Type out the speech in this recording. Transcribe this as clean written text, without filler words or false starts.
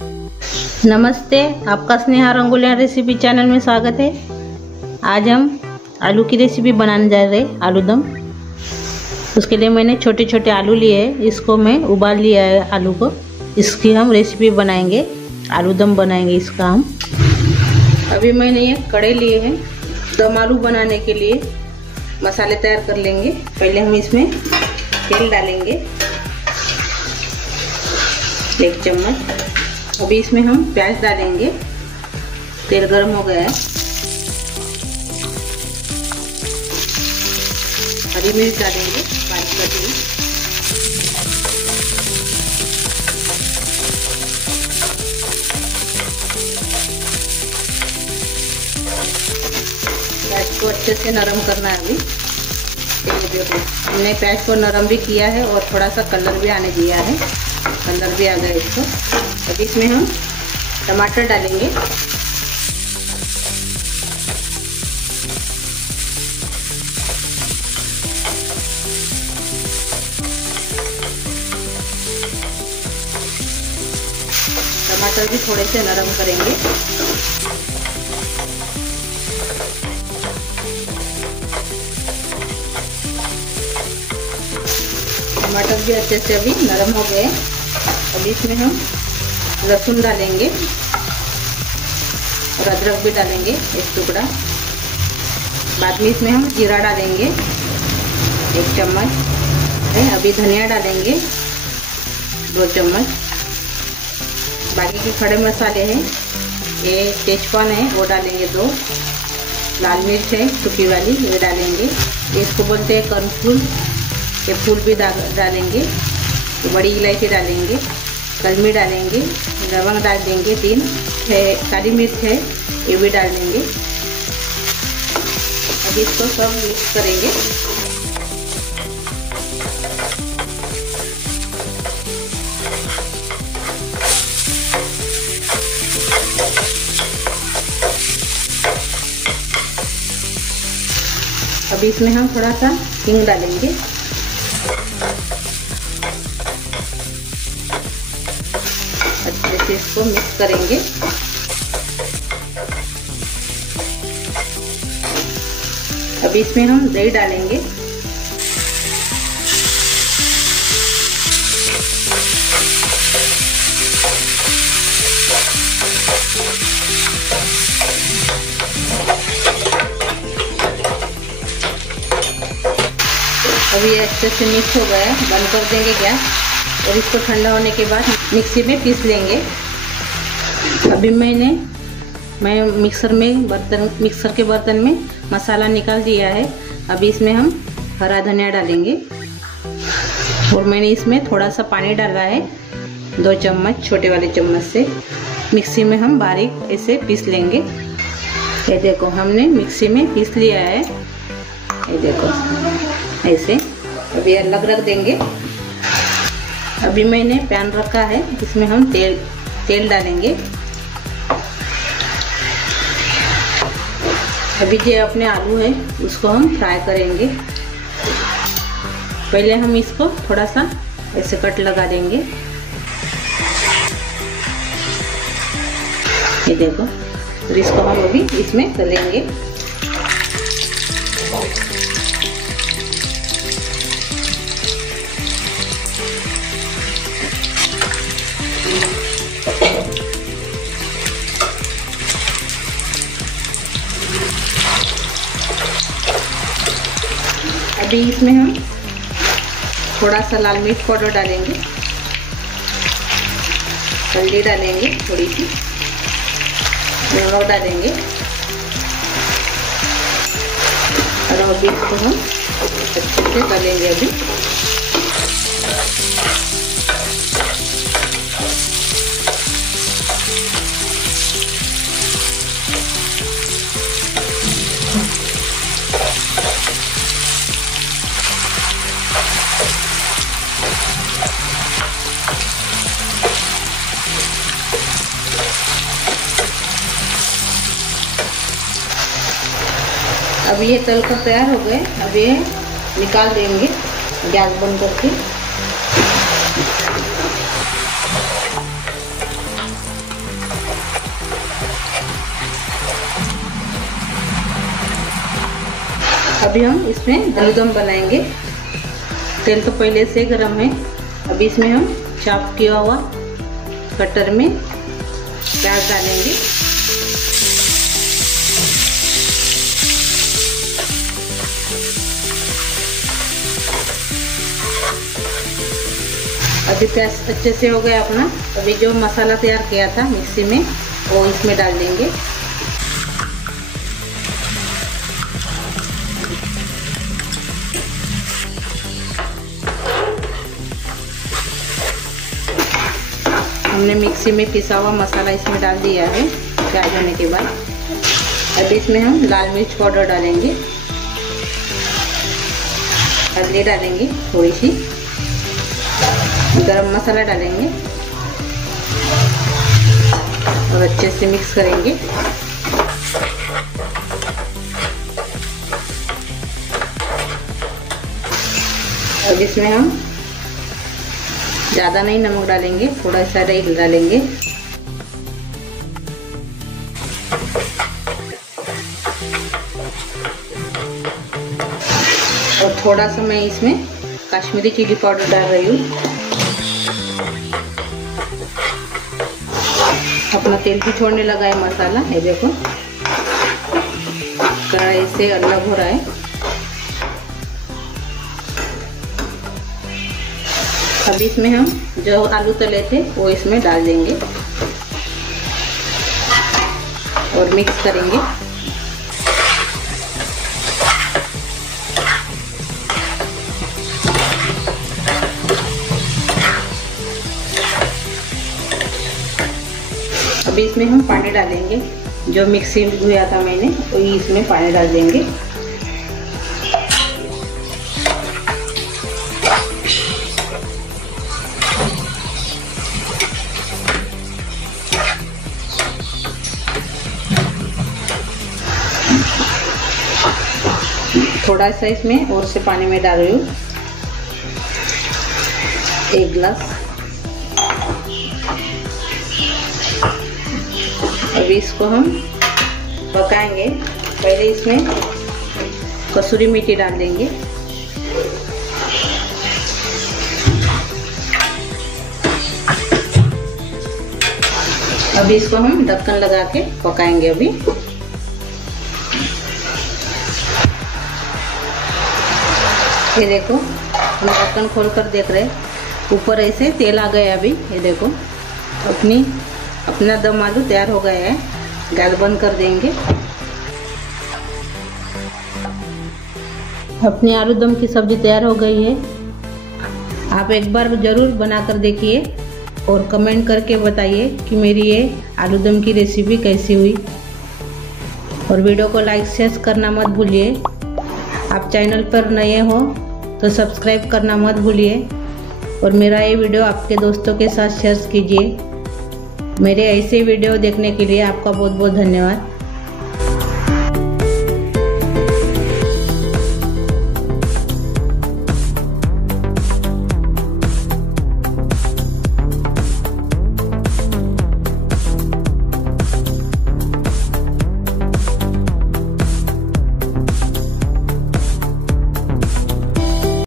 नमस्ते, आपका Sneha रंगोलिया recipe channel में स्वागत है। आज हम आलू की रेसिपी बनाने जा रहे हैं, आलू दम। उसके लिए मैंने छोटे छोटे आलू लिए हैं, इसको मैं उबाल लिया है आलू को। इसकी हम रेसिपी बनाएंगे, आलू दम बनाएंगे इसका हम। अभी मैंने ये कड़े लिए हैं दम आलू बनाने के लिए। मसाले तैयार कर लेंगे। पहले हम इसमें तेल डालेंगे 1 चम्मच। अभी इसमें हम प्याज डालेंगे। तेल गर्म हो गया है। हरी मिर्च डालेंगे 5 कटी। प्याज को अच्छे से नरम करना है। अभी हमने प्याज को नरम भी किया है और थोड़ा सा कलर भी आने दिया है। कलर भी आ गया इसको। अब इसमें हम टमाटर डालेंगे। टमाटर भी थोड़े से नरम करेंगे। टमाटर भी अच्छे से अभी नरम हो गए। अभी इसमें हम लहसुन डालेंगे और अदरक भी डालेंगे 1 टुकड़ा। बाद में इसमें हम जीरा डालेंगे 1 चम्मच। अभी धनिया डालेंगे 2 चम्मच। बाकी के खड़े मसाले हैं, ये तेजपान है वो डालेंगे 2। लाल मिर्च है सूखी वाली, ये डालेंगे। इसको बोलते हैं कर्नफूल, ये फूल भी डालेंगे। बड़ी इलायची डालेंगे, कलमी डालेंगे, लवंग डाल देंगे 3 है, काली मिर्च है ये भी डाल देंगे। अभी इसको सब मिक्स करेंगे। अभी इसमें हम थोड़ा सा हींग डालेंगे। अच्छे से इसको मिक्स करेंगे। अभी इसमें हम दही डालेंगे। अभी ये अच्छे से मिक्स हो गया है। बंद कर देंगे गैस और इसको ठंडा होने के बाद मिक्सी में पीस लेंगे। अभी मैं मिक्सर के बर्तन में मसाला निकाल दिया है। अभी इसमें हम हरा धनिया डालेंगे और मैंने इसमें थोड़ा सा पानी डाला है 2 चम्मच छोटे वाले चम्मच से। मिक्सी में हम बारीक ऐसे पीस लेंगे। ये देखो हमने मिक्सी में पीस लिया है, ये देखो ऐसे। अभी अलग रख देंगे। अभी मैंने पैन रखा है, इसमें हम तेल डालेंगे। अभी जो अपने आलू है उसको हम फ्राई करेंगे। पहले हम इसको थोड़ा सा ऐसे कट लगा देंगे। ये देखो, फिर इसको हम अभी इसमें तलेंगे। अभी इसमें हम थोड़ा सा लाल मिर्च पाउडर डालेंगे, हल्दी डालेंगे, थोड़ी सी नमक डालेंगे और अभी इसको हम अच्छे से तलेंगे। अभी अब ये तल कर तैयार हो गए। अब ये निकाल देंगे गैस बंद करके। अभी हम इसमें आलूदम बनाएंगे। तेल तो पहले से गरम है। अभी इसमें हम चॉप किया हुआ कटर में प्याज डालेंगे। अभी प्याज अच्छे से हो गया अपना। अभी जो मसाला तैयार किया था मिक्सी में वो इसमें डाल देंगे। हमने मिक्सी में पिसा हुआ मसाला इसमें डाल दिया है प्याज होने के बाद। अभी इसमें हम लाल मिर्च पाउडर डालेंगे, हल्दी डालेंगे, थोड़ी सी गरम मसाला डालेंगे और अच्छे से मिक्स करेंगे। अब इसमें हम ज़्यादा नहीं नमक डालेंगे, थोड़ा सा ही डालेंगे। और थोड़ा सा मैं इसमें कश्मीरी चिली पाउडर डाल रही हूँ। अपना तेल भी छोड़ने लगा है मसाला, ये देखो कढ़ाई से अलग हो रहा है। अभी इसमें हम जो आलू तले थे वो इसमें डाल देंगे और मिक्स करेंगे। अभी इसमें हम पानी डालेंगे, जो मिक्सी में धोया था मैंने वही इसमें पानी डाल देंगे। थोड़ा सा इसमें और से पानी में डाल रही हूँ, 1 गिलास। अभी इसको हम पकाएंगे। पहले इसमें कसूरी मेथी डाल देंगे। अभी इसको हम ढक्कन लगा के पकाएंगे। अभी ये देखो हम ढक्कन खोल कर देख रहे, ऊपर ऐसे तेल आ गया। अभी ये देखो अपना दम आलू तैयार हो गया है। गैस बंद कर देंगे। अपनी आलू दम की सब्जी तैयार हो गई है। आप एक बार ज़रूर बना कर देखिए और कमेंट करके बताइए कि मेरी ये आलू दम की रेसिपी कैसी हुई। और वीडियो को लाइक शेयर करना मत भूलिए। आप चैनल पर नए हो तो सब्सक्राइब करना मत भूलिए और मेरा ये वीडियो आपके दोस्तों के साथ शेयर कीजिए। मेरे ऐसे वीडियो देखने के लिए आपका बहुत बहुत धन्यवाद।